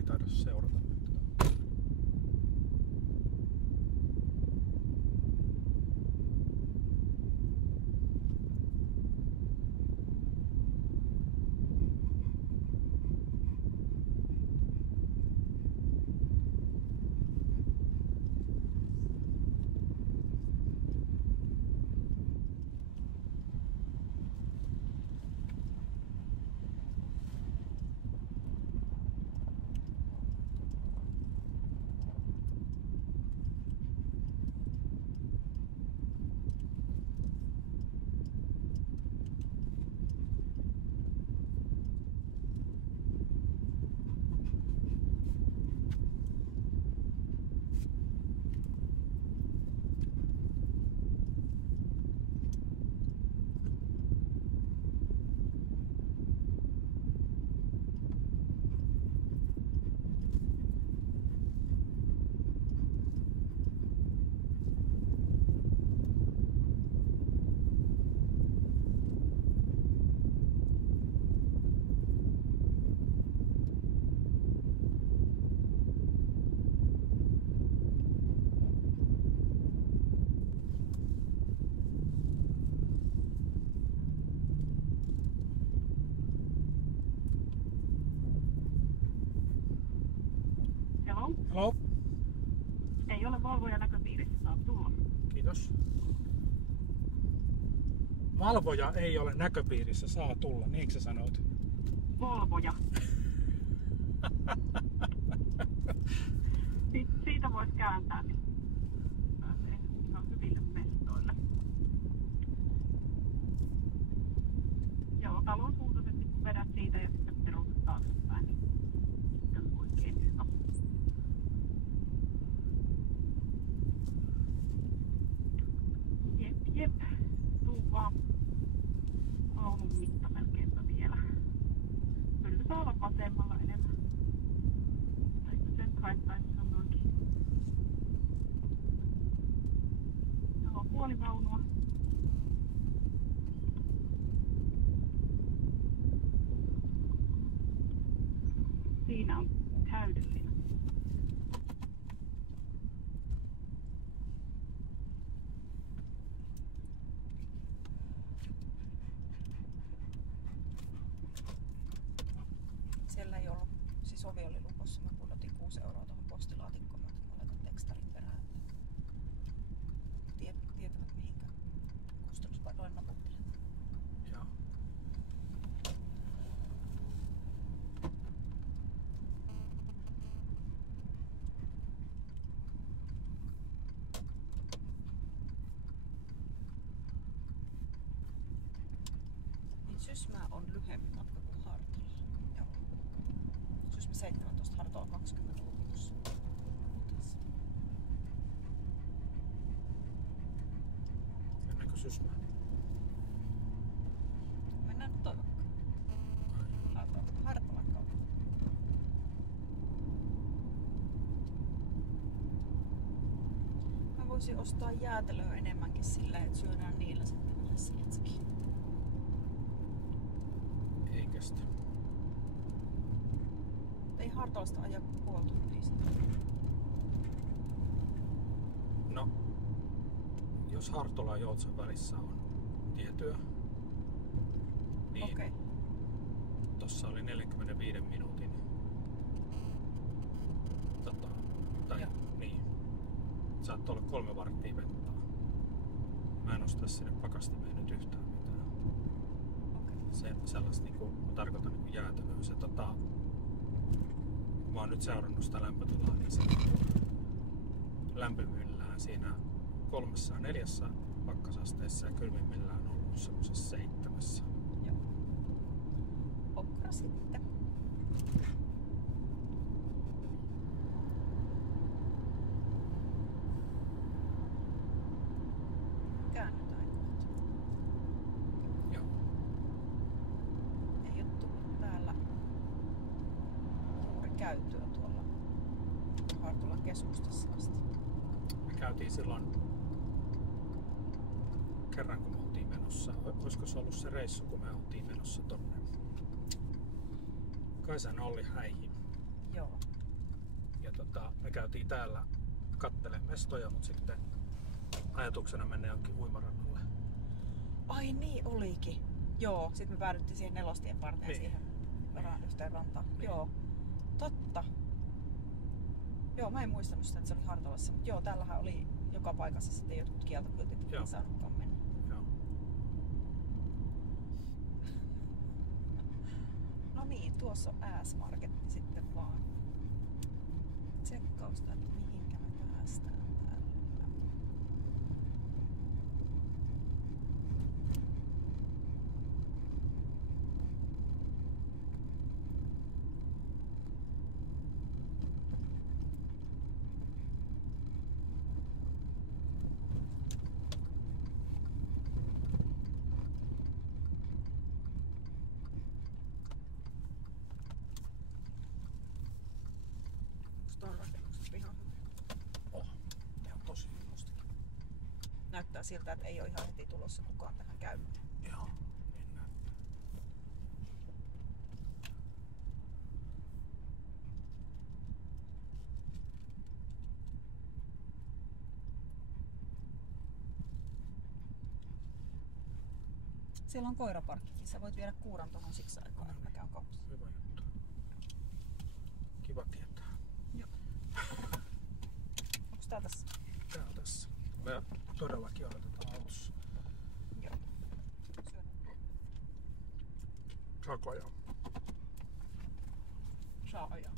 ei taida seurata nyt. Halo. Ei ole valvoja näköpiirissä, saa tulla. Kiitos. Valvoja ei ole näköpiirissä, saa tulla, niinkö sä sanoit? Valvoja. Siitä voisi kääntää, niin pääsee ihan hyville mestoille. Joo, talon suuntaisesti kun vedät siitä ja sitten peruutat taaksepäin, niin sitten on oikein hyvä. Jep, tuu vaan Oulun mitta melkeinpä vielä. Kyllä saa olla vasemmalla enemmän. Tai sen kaittaisi sanoinkin. Joo, puolivaunua. Siinä on täydellinen. Siellä ei ollut, siis ovi oli lukossa, mä pudotin 6 € tuohon postilaatikkoon, mä laitan tekstarin perään. Tietävät mihinkä kustannuspaikoille naputtelen. Joo. Niin Sysmää on lyhyempi matka kuin Hartola. Joo. Sysmä 17, Hartola 20 luvitussa. Mennäänkö Sysmään? Mennään nyt toivokkaan. Hartolan kautta. Mä voisin ostaa jäätelöä enemmänkin sillä, että syödään niillä sitten yhdessä itsekin. Ei kestä. Ei Hartolasta ajaa puoli tuntia sitten. No, jos Hartola ja Joutsan välissä on tietyä, niin Okei. tossa oli 45 minuutin tai Joo. niin. Saattoi olla 3 varttia ventaa. Mä en osta sinne pakastimeen nyt yhtään mitään. Okei. Se sellaista niinku, mä tarkoitan niinku jäätelöä. Se mä oon nyt seurannut sitä lämpötilaa, niin se lämpimillään siinä 3-4 pakkasasteessa ja kylmimmillään on ollut semmosessa 7. Joo. Okra sitten. Käännytään kohta. Joo. Ei ole tullut täällä juuri käytyä tuolla Hartolan keskustassa asti. Me käytiin silloin kerran kun me oltiin menossa, olisiko se ollut se reissu kun me oltiin menossa tonne Kaisan Olli häihin. Joo. Me käytiin täällä kattelemaan mestoja, mutta sitten ajatuksena mennä jonkin uimarannalle. Ai niin olikin. Joo, sit me päädyttiin siihen Nelostien varteen Niin. siihen yhteen rantaan. Niin. Joo, totta. Joo, mä en muistanut sitä, että se oli Hartolassa, mutta joo, täällähän oli joka paikassa sitten jotkut kieltokyltit, että Joo. ei saanutkaan mennä. Joo. No niin, tuossa on S-Marketti sitten vaan. Tsekkausta, että mihinkä me päästään täällä. Tuon rakennuksen pihan Oh, ne on tosi mustakin. näyttää siltä, että ei ole ihan heti tulossa kukaan tähän käymään. Joo, niin näyttää. Siellä on koiraparkkikin. Sä voit viedä kuuran tuohon siksi aikaa, että mä käyn kaupassa. Hyvä juttu. Kiva tietää. Joo. Onks tää tässä? Tää on tässä. Me todellakin odotetaan autossa. Joo. Syödään. Saako ajaa? Saa ajaa.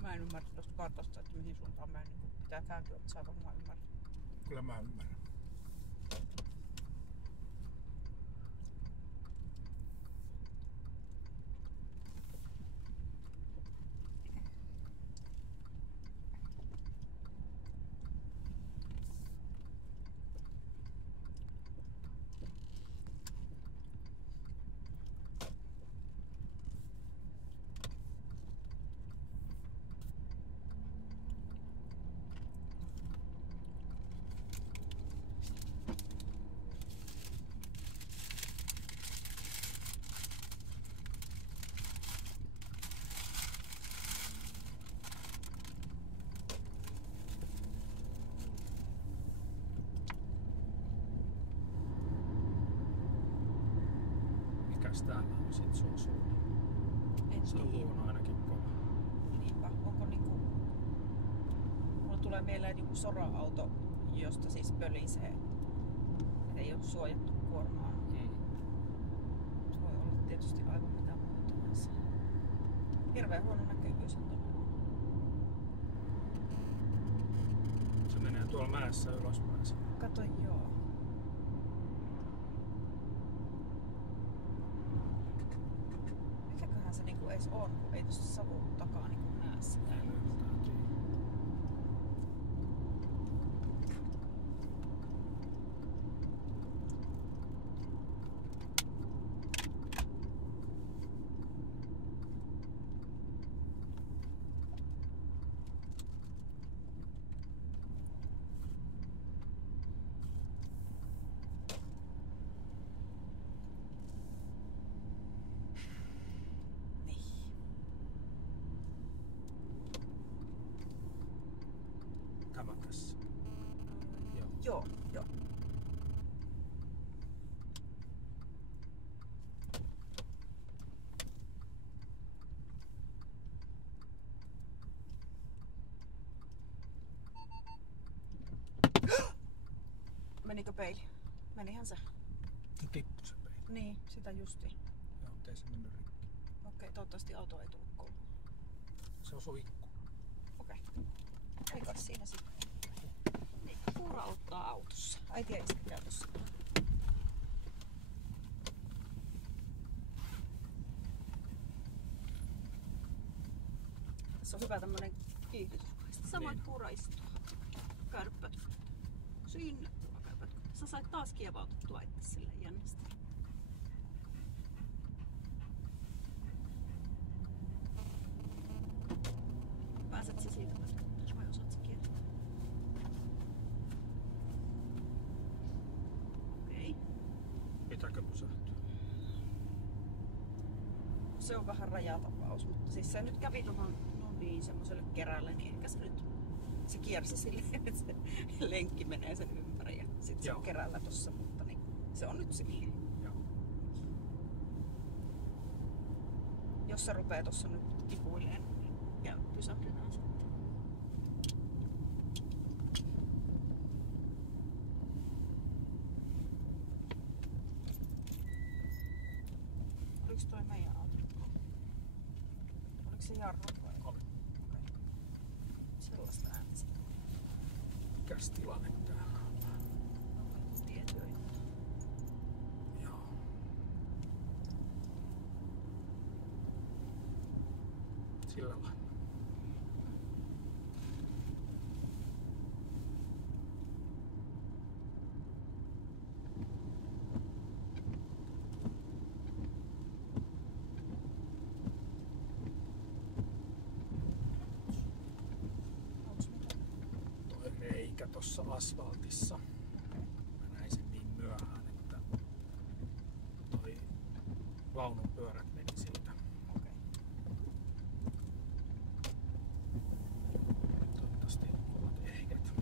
Mä en ymmärrä tosta kartasta, että mihin suuntaan mä niin pitää kääntyä, että saako mä ymmärrä. Kyllä mä ymmärrän. Mikäs täällä on sit sun suunnan? En Se tiedä. on ainakin kova. Niinpä. Onko niinku... Mulla tulee mieleen joku sora-auto, josta siis pölisee. Et ei oo suojattu kuormaa. Se voi olla tietysti aivan mitä muuta tahansa. Hirveän huono näkyvyys on todella. Se menee tuolla mäessä ylöspäin. Kato joo. Mikäköhän se niinku ees on, kun ei tossa savun takaa niinku näe sitä. Niin. Tämä tässä. Joo. Joo, joo. Menikö peili? Menihän se. Se tippui se peili. Niin, sitä justi. Joo, ei se mennyt rikki. Okei, toivottavasti auto ei tullut kouluun. Se osui ikkuna. Okei. Eikä siinä sitten. Niin, kuura auttaa autossa. Äiti ja isä käy tossa. Tässä on hyvä tämmönen kiihdytyspaista. Sä voit Niin. kuura istua. Käydä pötköttää. Sinne tulla käy pötköttää. Sä sait taas kievautettua itse silleen jännästi. Pääset sä siitä pötköttää vai osaat sä kiertää? Okei. Pitääkö pysähtyä? Se on vähän rajatapaus, mutta siis se nyt kävi tuohon, no niin, niin semmoiselle kerälle, niin ehkä se nyt se kiersi silleen, että se lenkki menee sen ympäri ja sit se on kerällä tossa, mutta niin, se on nyt silleen. Joo. Jos se rupee tossa nyt kipuileen, ja pysähdytään sitten. Oliko toi meidän auto? Oliko se jarru vai? Oli. Okay. Sellaista ääntä sitä. Mikäs tilanne täällä on? Tiettyä juttu. Joo. Sillä lailla. Onks mitään? Toi reikä tossa asfaltissa. Mä näin sen niin myöhään, että toi vaunun pyörät meni siitä. Okei. Toivottavasti ovat ehjät.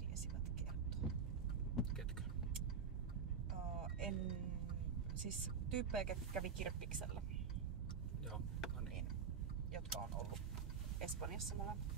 Tiesivät kertoa. Ketkä? Siis tyyppejä kävi kirppiksellä, Joo, no niin. niin, jotka on ollut Espanjassa molemmat.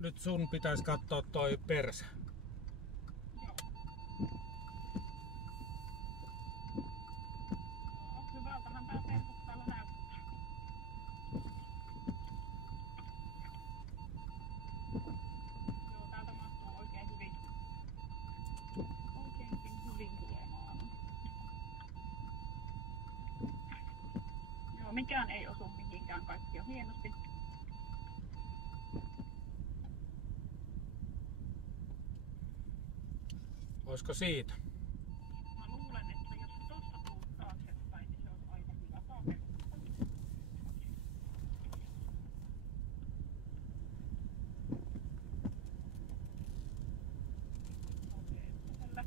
Nyt sun pitäisi katsoa toi perse. Hyvältähän tää temput täällä näyttää. Joo, täältä mahtuu oikein hyvin. Oikeinkin hyvin tulemaan. Joo, mikään ei osu mihinkään, kaikki on hienosti. Olisiko siitä? Mä luulen, että jos se tosta tuut taaksepäin, niin se on aika hyvä paikka. Okei, tällä.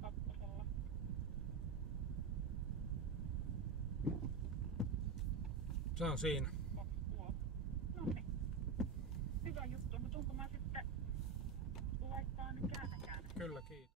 Kakkosella. Se on siinä. No niin. Hyvä juttu. No tuunko mä sitten laittaa nyt käännä. Kyllä, kiitos.